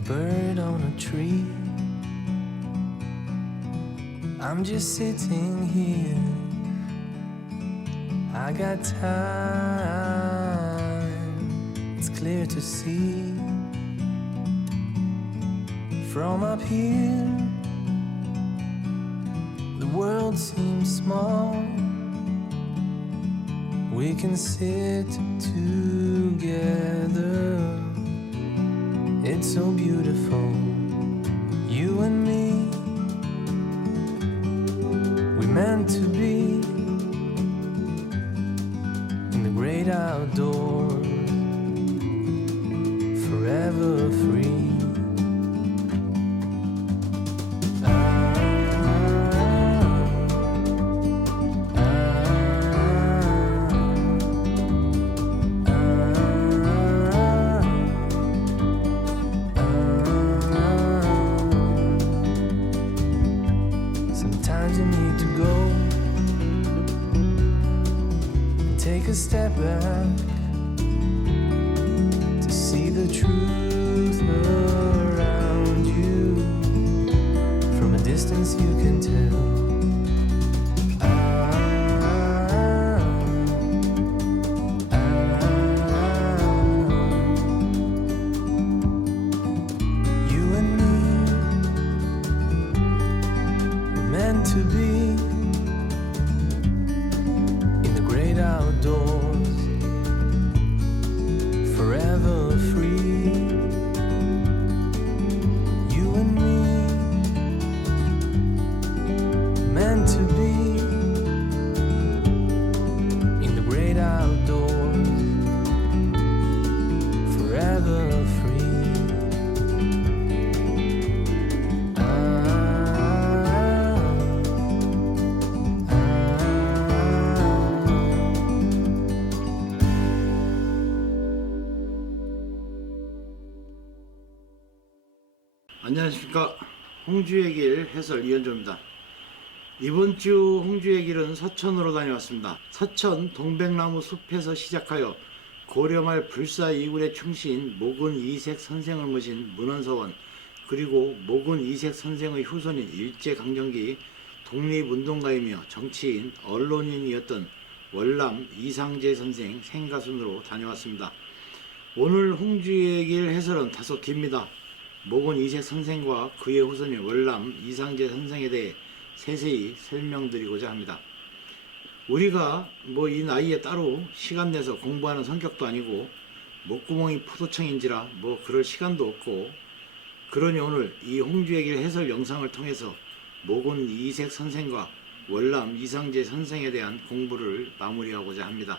a bird on a tree. I'm just sitting here. I got time, it's clear to see. From up here, the world seems small. We can sit together. It's so beautiful, you and me. We meant to be in the great outdoors, forever free. Sometimes you need to go and take a step back to see the truth around you. From a distance you can tell. You and me were meant to be in the great outdoors, forever free. You and me meant to be in the great outdoors, forever free. 안녕하십니까. 홍주의 길 해설 이현조입니다. 이번 주 홍주의 길은 서천으로 다녀왔습니다. 서천 동백나무 숲에서 시작하여 고려말 불사 이군의 충신 목은 이색 선생을 모신 문헌서원, 그리고 목은 이색 선생의 후손인 일제강점기 독립운동가이며 정치인, 언론인이었던 월남 이상재 선생 생가순으로 다녀왔습니다. 오늘 홍주의 길 해설은 다소 깁니다. 목은 이색 선생과 그의 후손인 월남 이상재 선생에 대해 세세히 설명드리고자 합니다. 우리가 이 나이에 따로 시간 내서 공부하는 성격도 아니고 목구멍이 포도청인지라 그럴 시간도 없고, 그러니 오늘 이 홍주의 길 해설 영상을 통해서 목은 이색 선생과 월남 이상재 선생에 대한 공부를 마무리하고자 합니다.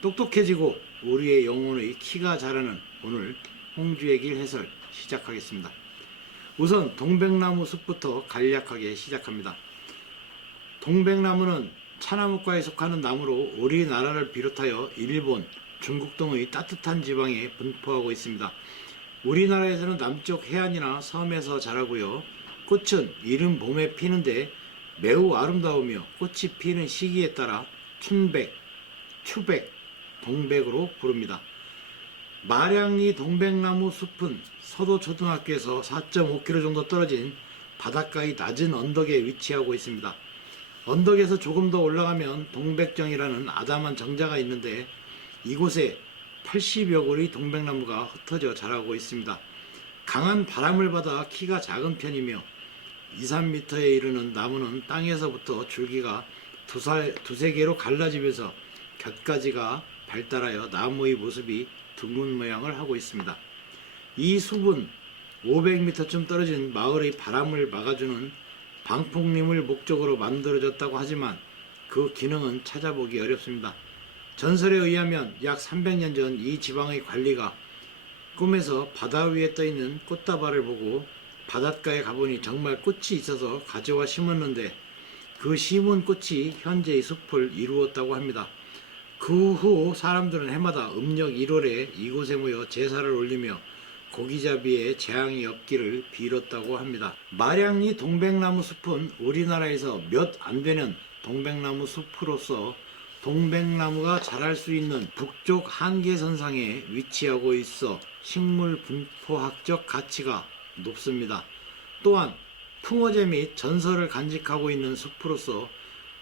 똑똑해지고 우리의 영혼의 키가 자라는 오늘 홍주의 길 해설 시작하겠습니다. 우선 동백나무 숲부터 간략하게 시작합니다. 동백나무는 차나무과에 속하는 나무로 우리나라를 비롯하여 일본, 중국 등의 따뜻한 지방에 분포하고 있습니다. 우리나라에서는 남쪽 해안이나 섬에서 자라고요. 꽃은 이른 봄에 피는데 매우 아름다우며 꽃이 피는 시기에 따라 춘백, 추백, 동백으로 부릅니다. 마량리 동백나무 숲은 서도초등학교에서 4.5km 정도 떨어진 바닷가의 낮은 언덕에 위치하고 있습니다. 언덕에서 조금 더 올라가면 동백정이라는 아담한 정자가 있는데 이곳에 80여 그루의 동백나무가 흩어져 자라고 있습니다. 강한 바람을 받아 키가 작은 편이며 2~3m에 이르는 나무는 땅에서부터 줄기가 두세 개로 갈라지면서 곁가지가 발달하여 나무의 모습이 둥근 모양을 하고 있습니다. 이 숲은 500m쯤 떨어진 마을의 바람을 막아주는 방풍림을 목적으로 만들어졌다고 하지만 그 기능은 찾아보기 어렵습니다. 전설에 의하면 약 300년 전 이 지방의 관리가 꿈에서 바다 위에 떠있는 꽃다발을 보고 바닷가에 가보니 정말 꽃이 있어서 가져와 심었는데 그 심은 꽃이 현재의 숲을 이루었다고 합니다. 그 후 사람들은 해마다 음력 1월에 이곳에 모여 제사를 올리며 고기잡이에 재앙이 없기를 빌었다고 합니다. 마량리 동백나무 숲은 우리나라에서 몇 안 되는 동백나무 숲으로서 동백나무가 자랄 수 있는 북쪽 한계선상에 위치하고 있어 식물 분포학적 가치가 높습니다. 또한 풍어제 및 전설을 간직하고 있는 숲으로서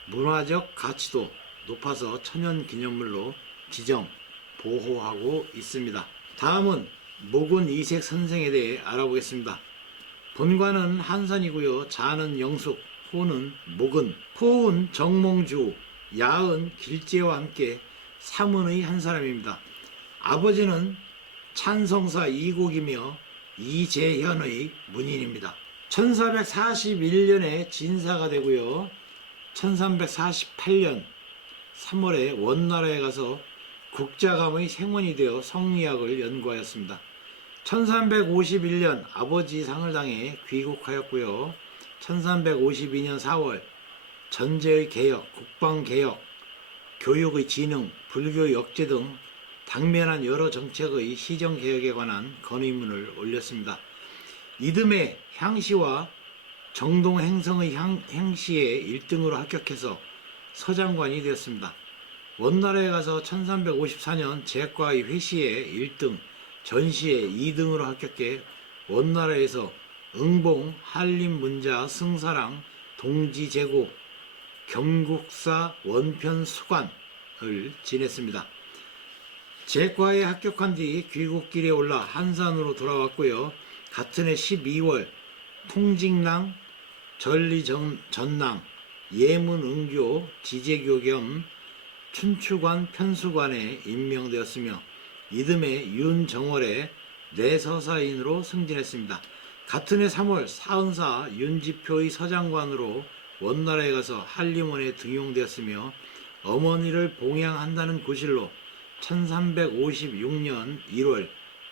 문화적 가치도 높아서 천연기념물로 지정, 보호하고 있습니다. 다음은 목은 이색 선생에 대해 알아보겠습니다. 본관은 한산이고요. 자는 영숙, 호는 목은. 호은 정몽주, 야은 길재와 함께 삼은의 한 사람입니다. 아버지는 찬성사 이곡이며 이재현의 문인입니다. 1441년에 진사가 되고요. 1348년 3월에 원나라에 가서 국자감의 생원이 되어 성리학을 연구하였습니다. 1351년 아버지 상을 당해 귀국하였고요. 1352년 4월 전제의 개혁, 국방개혁, 교육의 진흥, 불교 역제 등 당면한 여러 정책의 시정개혁에 관한 건의문을 올렸습니다. 이듬해 향시와 정동행성의 행시에 1등으로 합격해서 서장관이 되었습니다. 원나라에 가서 1354년 제과의 회시에 1등, 전시에 2등으로 합격해 원나라에서 응봉, 한림문자, 승사랑, 동지제국, 경국사, 원편수관을 지냈습니다. 제과에 합격한 뒤 귀국길에 올라 한산으로 돌아왔고요. 같은 해 12월 통직랑, 전리전랑, 예문응교, 지제교 겸 춘추관 편수관에 임명되었으며 이듬해 윤정월에 내서사인으로 승진했습니다. 같은 해 3월 사은사 윤지표의 서장관으로 원나라에 가서 한림원에 등용되었으며 어머니를 봉양한다는 구실로 1356년 1월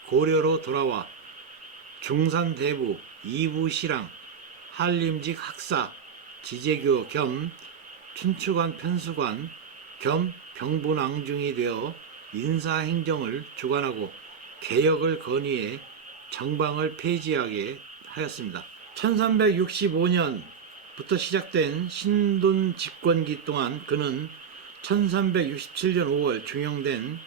고려로 돌아와 중산대부, 이부시랑, 한림직 학사, 지제교 겸 춘추관 편수관 겸 병분왕중이 되어 인사행정을 주관하고 개혁을 건의해 정방을 폐지하게 하였습니다. 1365년부터 시작된 신돈 집권기 동안 그는 1367년 5월 중용된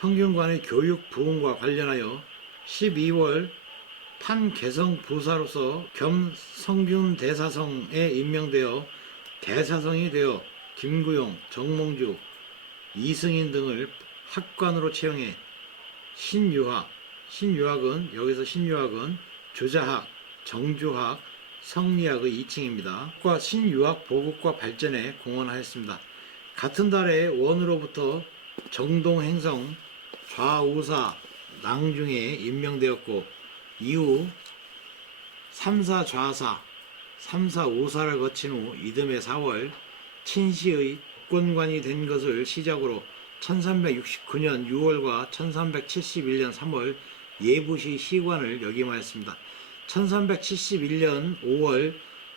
성균관의 교육 부흥과 관련하여 12월 판개성 부사로서 겸 성균 대사성에 임명되어 대사성이 되어 김구용, 정몽주, 이승인 등을 학관으로 채용해 신유학은 여기서 신유학은 주자학, 정주학, 성리학의 2층입니다. 신유학 보급과 발전에 공헌하였습니다. 같은 달에 원으로부터 정동행성 좌우사 낭중에 임명되었고 이후 3사 좌사, 3사 우사를 거친 후 이듬해 4월 친시의 복권관이 된 것을 시작으로 1369년 6월과 1371년 3월 예부시 시관을 역임하였습니다. 1371년 5월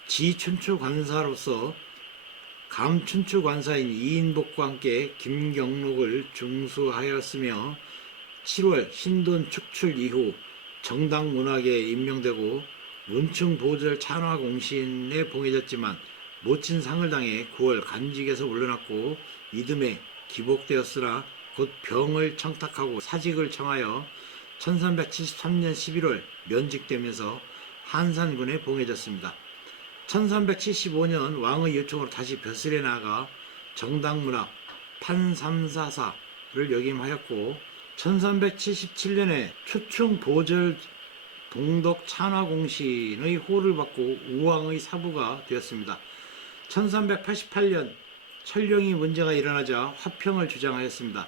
지춘추관사로서 감춘추관사인 이인복과 함께 김경록을 중수하였으며 7월 신돈 축출 이후 정당문학에 임명되고 문충보절 찬화공신에 봉해졌지만 못진 상을 당해 9월 간직에서 물러났고 이듬해 기복되었으나 곧 병을 청탁하고 사직을 청하여 1373년 11월 면직되면서 한산군에 봉해졌습니다. 1375년 왕의 요청으로 다시 벼슬에 나가 정당문학 판삼사사를 역임하였고 1377년에 추충보절 동덕 찬화공신의 호를 받고 우왕의 사부가 되었습니다. 1388년 천령이 문제가 일어나자 화평을 주장하였습니다.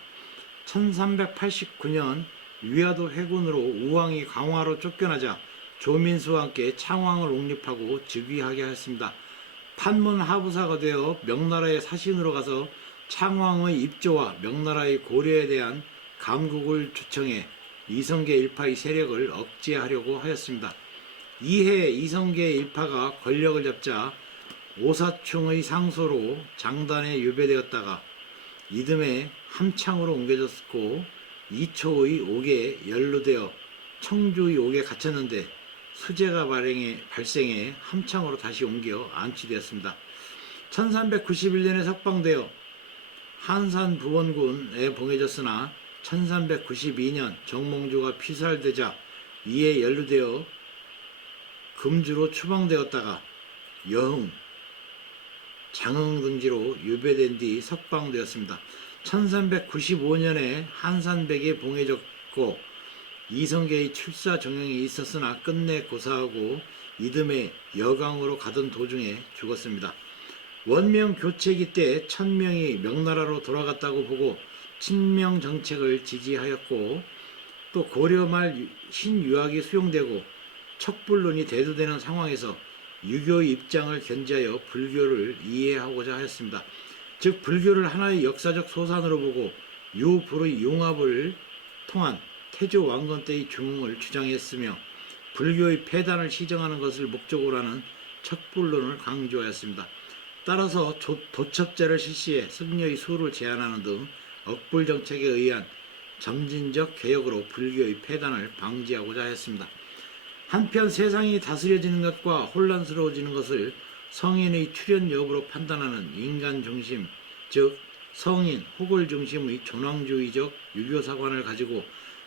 1389년 위화도 회군으로 우왕이 강화로 쫓겨나자 조민수와 함께 창왕을 옹립하고 즉위하게 하였습니다. 판문하부사가 되어 명나라의 사신으로 가서 창왕의 입조와 명나라의 고려에 대한 감국을 주청해 이성계 일파의 세력을 억제하려고 하였습니다. 이해 이성계 일파가 권력을 잡자 오사충의 상소로 장단에 유배되었다가 이듬해 함창으로 옮겨졌고 이초의 옥에 연루되어 청주의 옥에 갇혔는데 수재가 발생해 함창으로 다시 옮겨 안치되었습니다. 1391년에 석방되어 한산 부원군에 봉해졌으나 1392년 정몽주가 피살되자 이에 연루되어 금주로 추방되었다가 여흥, 장흥 등지로 유배된 뒤 석방되었습니다. 1395년에 한산백에 봉해졌고 이성계의 출사 정형이 있었으나 끝내 고사하고 이듬해 여강으로 가던 도중에 죽었습니다. 원명 교체기 때 천명이 명나라로 돌아갔다고 보고 친명 정책을 지지하였고 또 고려 말 신유학이 수용되고 척불론이 대두되는 상황에서 유교 입장을 견지하여 불교를 이해하고자 하였습니다. 즉 불교를 하나의 역사적 소산으로 보고 유불의 융합을 통한 태조 왕건 때의 중흥을 주장했으며 불교의 폐단을 시정하는 것을 목적으로 하는 척불론을 강조하였습니다. 따라서 도첩제를 실시해 승려의 수를 제한하는 등 억불 정책에 의한 점진적 개혁으로 불교의 폐단을 방지하고자 했습니다. 한편 세상이 다스려지는 것과 혼란스러워지는 것을 성인의 출현 여부로 판단하는 인간 중심, 즉 성인, 호골 중심의 존왕주의적 유교사관을 가지고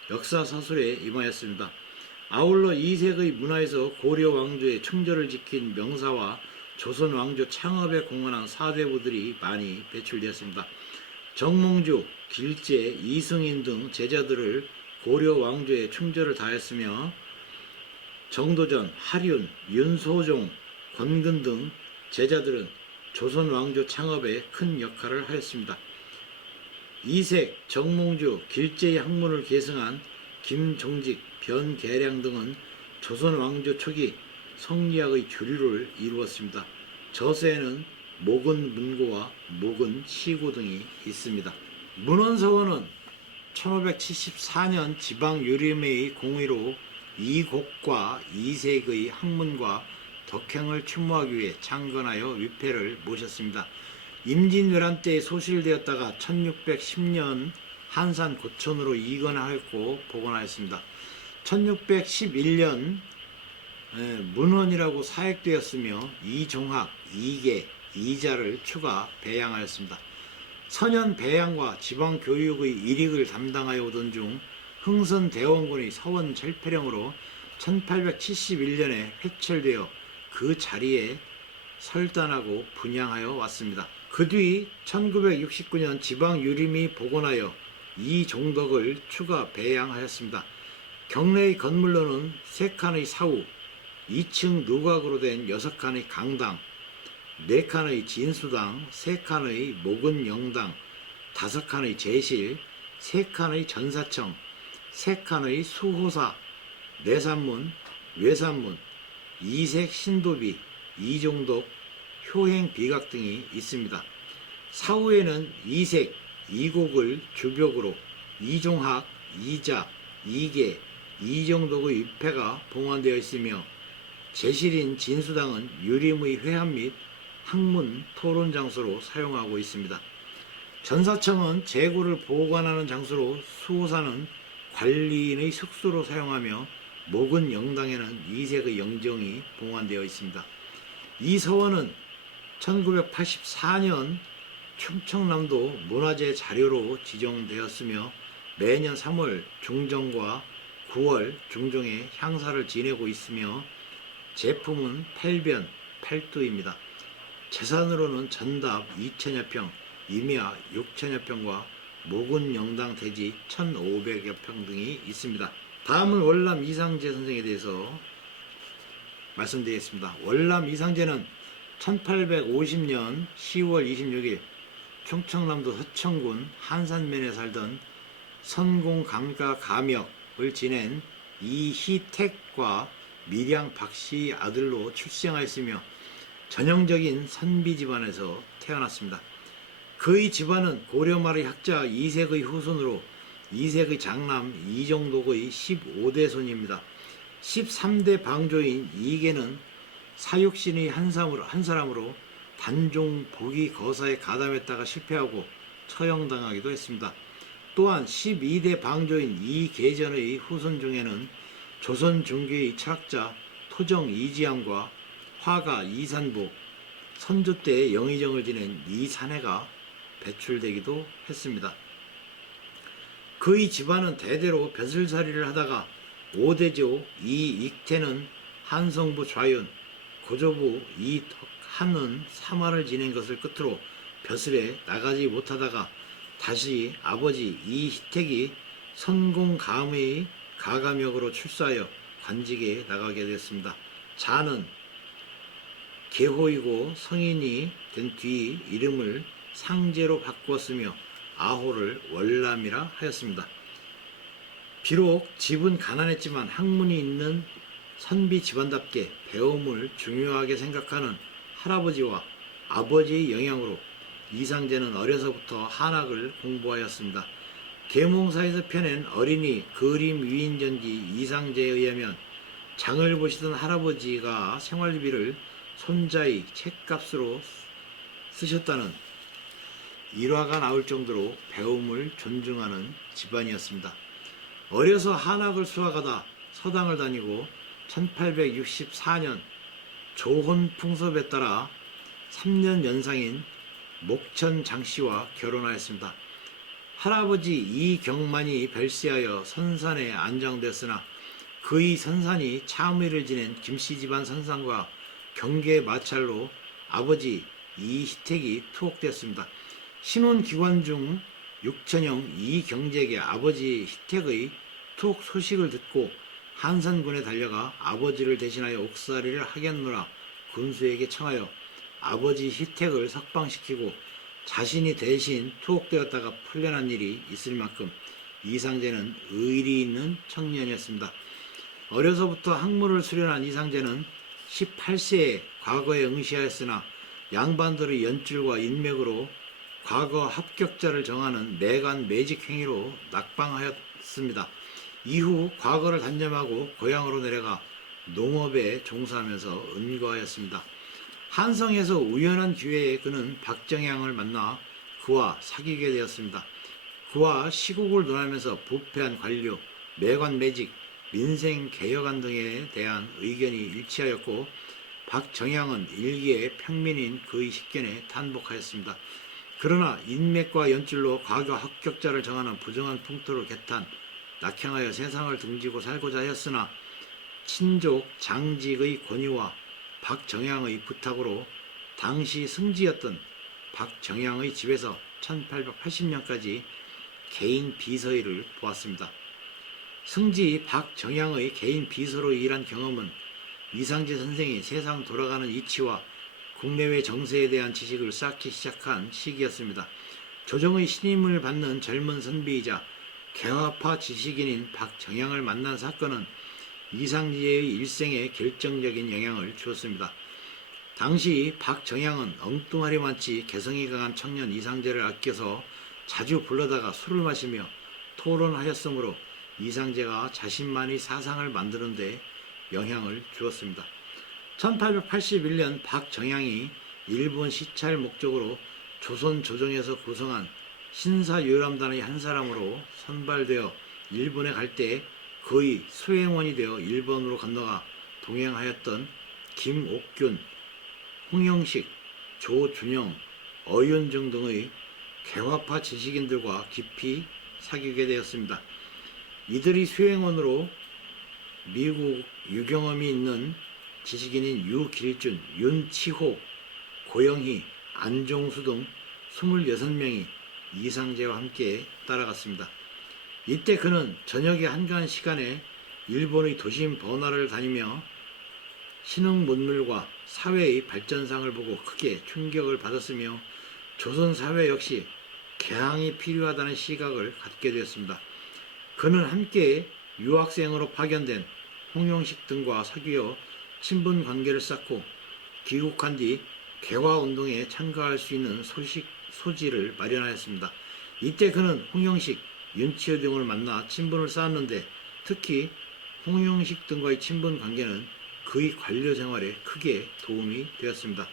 역사서술에 임하였습니다. 아울러 이색의 문화에서 고려 왕조의 충절을 지킨 명사와 조선 왕조 창업에 공헌한 사대부들이 많이 배출되었습니다. 정몽주, 길제, 이승인 등 제자들을 고려 왕조의 충절을 다했으며 정도전, 하륜, 윤소종, 권근 등 제자들은 조선 왕조 창업에 큰 역할을 하였습니다. 이색, 정몽주, 길제의 학문을 계승한 김종직, 변계량 등은 조선 왕조 초기 성리학의 주류를 이루었습니다. 저서에는 목은 문고와 목은 시고 등이 있습니다. 문헌서원은 1574년 지방유림의 공의로 이곡과 이색의 학문과 덕행을 추모하기 위해 창건하여 위패를 모셨습니다. 임진왜란 때 소실되었다가 1610년 한산 고천으로 이관하였고 복원하였습니다. 1611년 문헌이라고 사액되었으며 이종학, 이계, 이자를 추가 배양하였습니다. 선현 배양과 지방교육의 일익을 담당하여 오던 중 흥선대원군의 서원 철폐령으로 1871년에 회철되어 그 자리에 설단하고 분양하여 왔습니다. 그 뒤 1969년 지방유림이 복원하여 이종덕을 추가 배양하였습니다. 경내의 건물로는 3칸의 사우, 2층 누각으로 된 6칸의 강당, 4칸의 진수당, 3칸의 목은영당, 5칸의 제실, 3칸의 전사청, 3칸의 수호사, 내산문, 외산문, 이색 신도비, 이종덕, 효행 비각 등이 있습니다. 사후에는 이색, 이곡을 주벽으로 이종학, 이자, 이계, 이종덕의 위패가 봉헌되어 있으며 제실인 진수당은 유림의 회합 및 학문 토론 장소로 사용하고 있습니다. 전사청은 재고를 보관하는 장소로 수호사는 관리인의 숙소로 사용하며 목은 영당에는 이색의 영정이 봉헌되어 있습니다. 이 서원은 1984년 충청남도 문화재 자료로 지정되었으며 매년 3월 중정과 9월 중종에 향사를 지내고 있으며 제품은 8변, 8두입니다. 재산으로는 전답 2천여 평, 임야 6천여 평과 목은 영당 대지 1,500여 평 등이 있습니다. 다음은 월남 이상제 선생에 대해서 말씀드리겠습니다. 월남 이상제는 1850년 10월 26일 충청남도 서천군 한산면에 살던 선공감가 감역을 지낸 이희택과 밀양 박씨 아들로 출생하였으며 전형적인 선비 집안에서 태어났습니다. 그의 집안은 고려 말의 학자 이색의 후손으로 이색의 장남 이종독의 15대 손입니다. 13대 방조인 이계는 사육신의 한 사람으로 단종 보기 거사에 가담했다가 실패하고 처형당하기도 했습니다. 또한 12대 방조인 이계전의 후손 중에는 조선 중기의 철학자 토정 이지암과 화가 이산보, 선조 때 영의정을 지낸 이산해가 배출되기도 했습니다. 그의 집안은 대대로 벼슬살이를 하다가 오대조 이익태는 한성부 좌윤, 고조부 이덕한은 사마를 지낸 것을 끝으로 벼슬에 나가지 못하다가 다시 아버지 이희택이 선공감의 가감역으로 출사하여 관직에 나가게 되었습니다. 자는 계호이고 성인이 된 뒤 이름을 상제로 바꾸었으며 아호를 월남이라 하였습니다. 비록 집은 가난했지만 학문이 있는 선비 집안답게 배움을 중요하게 생각하는 할아버지와 아버지의 영향으로 이상제는 어려서부터 한학을 공부하였습니다. 계몽사에서 펴낸 어린이 그림 위인전기 이상제에 의하면 장을 보시던 할아버지가 생활비를 손자의 책값으로 쓰셨다는 일화가 나올 정도로 배움을 존중하는 집안이었습니다. 어려서 한학을 수학하다 서당을 다니고 1864년 조혼 풍습에 따라 3년 연상인 목천 장씨와 결혼하였습니다. 할아버지 이경만이 별세하여 선산에 안정됐으나 그의 선산이 참의를 지낸 김씨 집안 선산과 경계 마찰로 아버지 이희택이 투옥되었습니다. 신혼 기관 중 육천영 이경재에게 아버지 희택의 투옥 소식을 듣고 한산군에 달려가 아버지를 대신하여 옥살이를 하겠노라 군수에게 청하여 아버지 희택을 석방시키고 자신이 대신 투옥되었다가 풀려난 일이 있을 만큼 이상제는 의리 있는 청년이었습니다. 어려서부터 학문을 수련한 이상제는 18세에 과거에 응시하였으나 양반들의 연줄과 인맥으로 과거 합격자를 정하는 매관 매직 행위로 낙방하였습니다. 이후 과거를 단념하고 고향으로 내려가 농업에 종사하면서 은거하였습니다. 한성에서 우연한 기회에 그는 박정향을 만나 그와 사귀게 되었습니다. 그와 시국을 논하면서 부패한 관료, 매관 매직, 민생 개혁안 등에 대한 의견이 일치하였고 박정향은 일기에 평민인 그의 식견에 탄복하였습니다. 그러나 인맥과 연줄로 과거 합격자를 정하는 부정한 풍토를 개탄 낙향하여 세상을 등지고 살고자 하였으나 친족 장직의 권유와 박정향의 부탁으로 당시 승지였던 박정향의 집에서 1880년까지 개인 비서일을 보았습니다. 승지 박정향의 개인 비서로 일한 경험은 이상제 선생이 세상 돌아가는 이치와 국내외 정세에 대한 지식을 쌓기 시작한 시기였습니다. 조정의 신임을 받는 젊은 선비이자 개화파 지식인인 박정향을 만난 사건은 이상제의 일생에 결정적인 영향을 주었습니다. 당시 박정향은 엉뚱하리만치 개성이 강한 청년 이상제를 아껴서 자주 불러다가 술을 마시며 토론하였으므로 이상제가 자신만의 사상을 만드는 데 영향을 주었습니다. 1881년 박정향이 일본 시찰 목적으로 조선 조정에서 구성한 신사유람단의 한 사람으로 선발되어 일본에 갈 때 그의 수행원이 되어 일본으로 건너가 동행하였던 김옥균, 홍영식, 조준영, 어윤정 등의 개화파 지식인들과 깊이 사귀게 되었습니다. 이들이 수행원으로 미국 유경험이 있는 지식인인 유길준, 윤치호, 고영희, 안종수 등 26명이 이상제와 함께 따라갔습니다. 이때 그는 저녁의 한가한 시간에 일본의 도심 번화를 다니며 신흥문물과 사회의 발전상을 보고 크게 충격을 받았으며 조선 사회 역시 개항이 필요하다는 시각을 갖게 되었습니다. 그는 함께 유학생으로 파견된 홍영식 등과 사귀어 친분 관계를 쌓고 귀국한 뒤 개화운동에 참가할 수 있는 소지를 마련하였습니다. 이때 그는 홍영식, 윤치호 등을 만나 친분을 쌓았는데 특히 홍영식 등과의 친분 관계는 그의 관료 생활에 크게 도움이 되었습니다.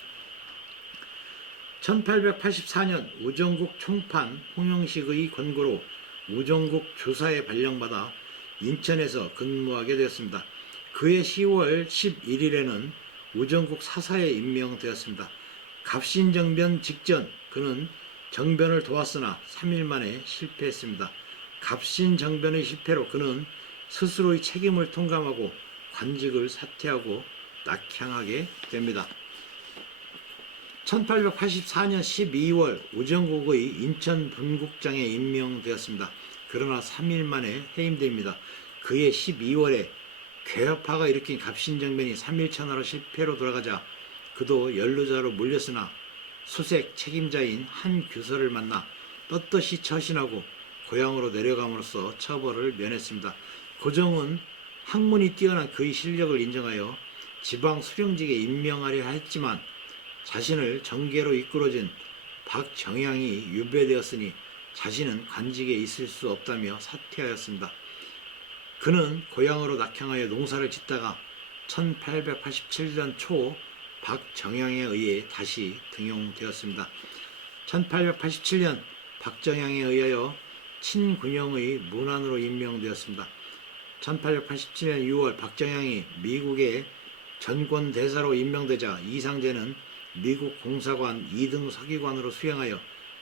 1884년 우정국 총판 홍영식의 권고로 우정국 주사에 발령받아 인천에서 근무하게 되었습니다. 그해 10월 11일에는 우정국 사사에 임명되었습니다. 갑신정변 직전 그는 정변을 도왔으나 3일 만에 실패했습니다. 갑신 정변의 실패로 그는 스스로의 책임을 통감하고 관직을 사퇴하고 낙향하게 됩니다. 1884년 12월 우정국의 인천 분국장에 임명되었습니다. 그러나 3일 만에 해임됩니다. 그해 12월에 괴협파가 일으킨 갑신정변이 3일천하로 실패로 돌아가자 그도 연루자로 몰렸으나 수색 책임자인 한 규서를 만나 떳떳이 처신하고 고향으로 내려감으로써 처벌을 면했습니다. 고종은 학문이 뛰어난 그의 실력을 인정하여 지방 수령직에 임명하려 했지만 자신을 정계로 이끌어진 박정향이 유배되었으니 자신은 관직에 있을 수 없다며 사퇴하였습니다. 그는 고향으로 낙향하여 농사를 짓다가 1887년 초 박정향에 의해 다시 등용되었습니다. 1887년 박정향에 의하여 친군영의 문안으로 임명되었습니다. 1887년 6월 박정향이 미국의 전권대사로 임명되자 이상제는 미국 공사관 2등 서기관으로 수행하여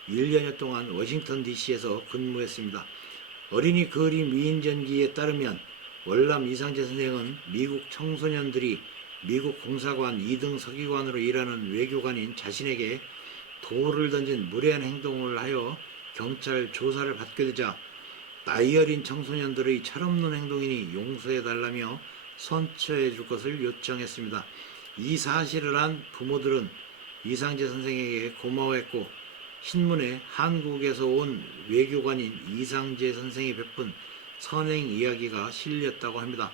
1년여 동안 워싱턴 DC에서 근무했습니다. 어린이 그림 위인전기에 따르면 월남 이상제 선생은 미국 청소년들이 미국 공사관 2등 서기관으로 일하는 외교관인 자신에게 돌을 던진 무례한 행동을 하여 경찰 조사를 받게 되자 나이 어린 청소년들의 철없는 행동이니 용서해달라며 선처해 줄 것을 요청했습니다. 이 사실을 한 부모들은 이상제 선생에게 고마워했고 신문에 한국에서 온 외교관인 이상제 선생이 베푼 선행 이야기가 실렸다고 합니다.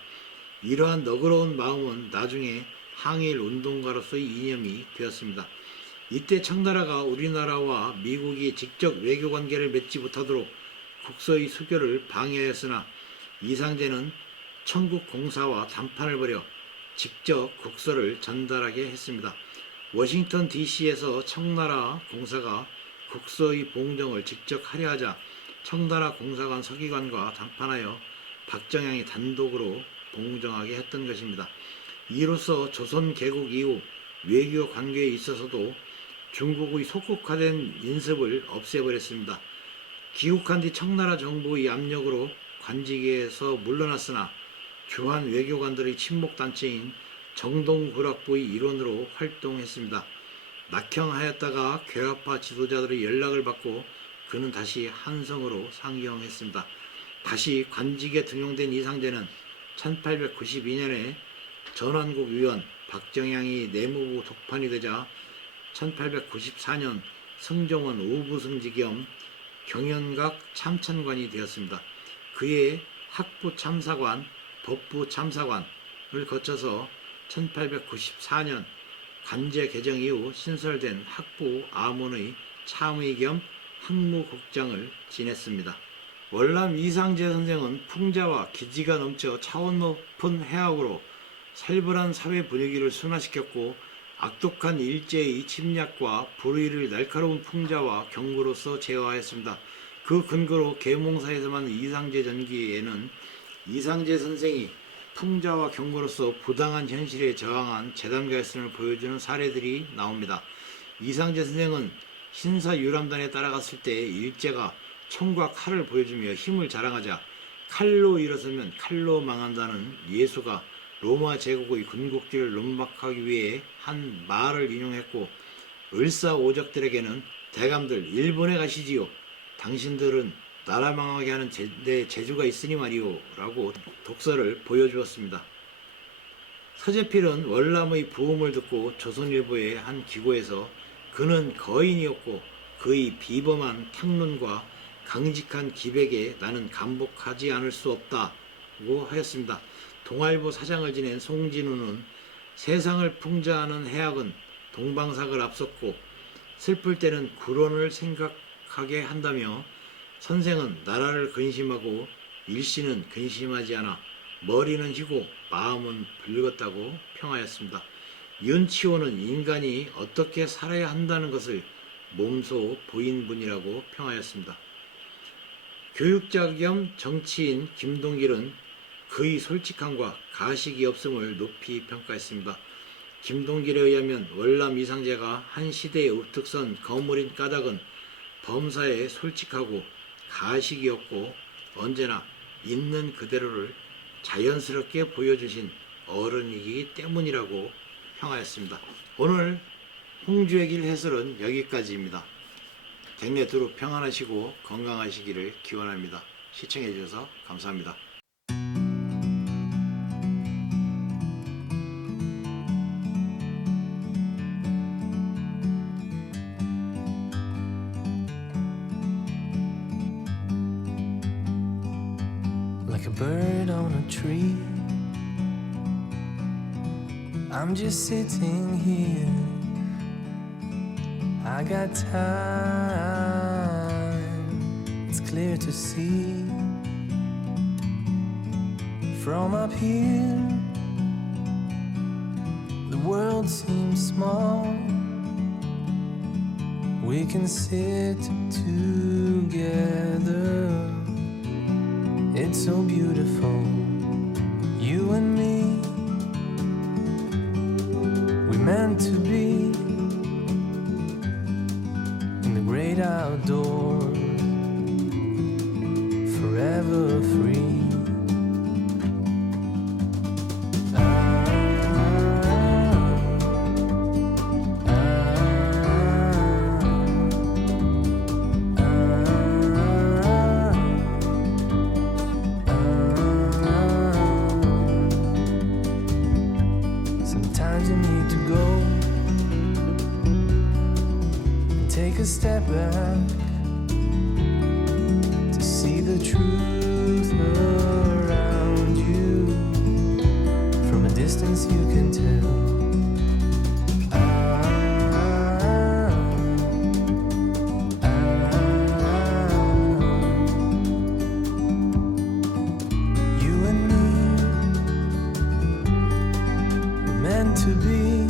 이러한 너그러운 마음은 나중에 항일 운동가로서의 이념이 되었습니다. 이때 청나라가 우리나라와 미국이 직접 외교관계를 맺지 못하도록 국서의 수교를 방해하였으나 이상제는 청국 공사와 담판을 벌여 직접 국서를 전달하게 했습니다. 워싱턴 DC에서 청나라 공사가 국서의 봉정을 직접 하려 하자 청나라 공사관 서기관과 담판하여 박정향이 단독으로 봉정하게 했던 것입니다. 이로써 조선 개국 이후 외교 관계에 있어서도 중국의 속국화된 인습을 없애버렸습니다. 귀국한 뒤 청나라 정부의 압력으로 관직에서 물러났으나 주한 외교관들의 친목단체인 정동구락부의 일원으로 활동했습니다. 낙형하였다가 괴합파 지도자들의 연락을 받고 그는 다시 한성으로 상경했습니다. 다시 관직에 등용된 이상제는 1892년에 전환국 위원 박정향이 내무부 독판이 되자 1894년 성종원 우부승지 겸 경연각 참천관이 되었습니다. 그해 학부 참사관, 법부 참사관을 거쳐서 1894년 관제 개정 이후 신설된 학부 아문의 참의 겸 학무국장을 지냈습니다. 월남 이상제 선생은 풍자와 기지가 넘쳐 차원 높은 해학으로 살벌한 사회 분위기를 순화시켰고 악독한 일제의 침략과 불의를 날카로운 풍자와 경고로서 제어하였습니다. 그 근거로 계몽사에서만 이상제 전기에는 이상제 선생이 풍자와 경고로서 부당한 현실에 저항한 재단결선을 보여주는 사례들이 나옵니다. 이상제 선생은 신사유람단에 따라갔을 때 일제가 총과 칼을 보여주며 힘을 자랑하자 칼로 일어서면 칼로 망한다는 예수가 로마 제국의 군국주의를 논박하기 위해 한 말을 인용했고 을사오적들에게는 대감들 일본에 가시지요. 당신들은 나라 망하게 하는 내 재주가 있으니 말이오 라고 독서를 보여주었습니다. 서재필은 월남의 부음을 듣고 조선일보의 한 기고에서 그는 거인이었고 그의 비범한 탕론과 강직한 기백에 나는 감복하지 않을 수 없다고 하였습니다. 동아일보 사장을 지낸 송진우는 세상을 풍자하는 해악은 동방삭을 앞섰고 슬플 때는 구론을 생각하게 한다며 선생은 나라를 근심하고 일시는 근심하지 않아 머리는 희고 마음은 붉었다고 평하였습니다. 윤치호는 인간이 어떻게 살아야 한다는 것을 몸소 보인 분이라고 평하였습니다. 교육자 겸 정치인 김동길은 그의 솔직함과 가식이 없음을 높이 평가했습니다. 김동길에 의하면 월남 이상제가 한 시대에 우뚝 선 거물인 까닭은 범사에 솔직하고 가식이 없고 언제나 있는 그대로를 자연스럽게 보여주신 어른이기 때문이라고 평하였습니다. 오늘 홍주의 길 해설은 여기까지입니다. 댁내 두루 평안하시고 건강하시기를 기원합니다. 시청해 주셔서 감사합니다. Like a bird on a tree, I'm just sitting here. I got time, it's clear to see. From up here, the world seems small. We can sit together. It's so beautiful, you and me. We meant to be in the great outdoors, forever free. Sometimes you need to go and take a step back to see the truth around you. From a distance you can tell. You and me, meant to be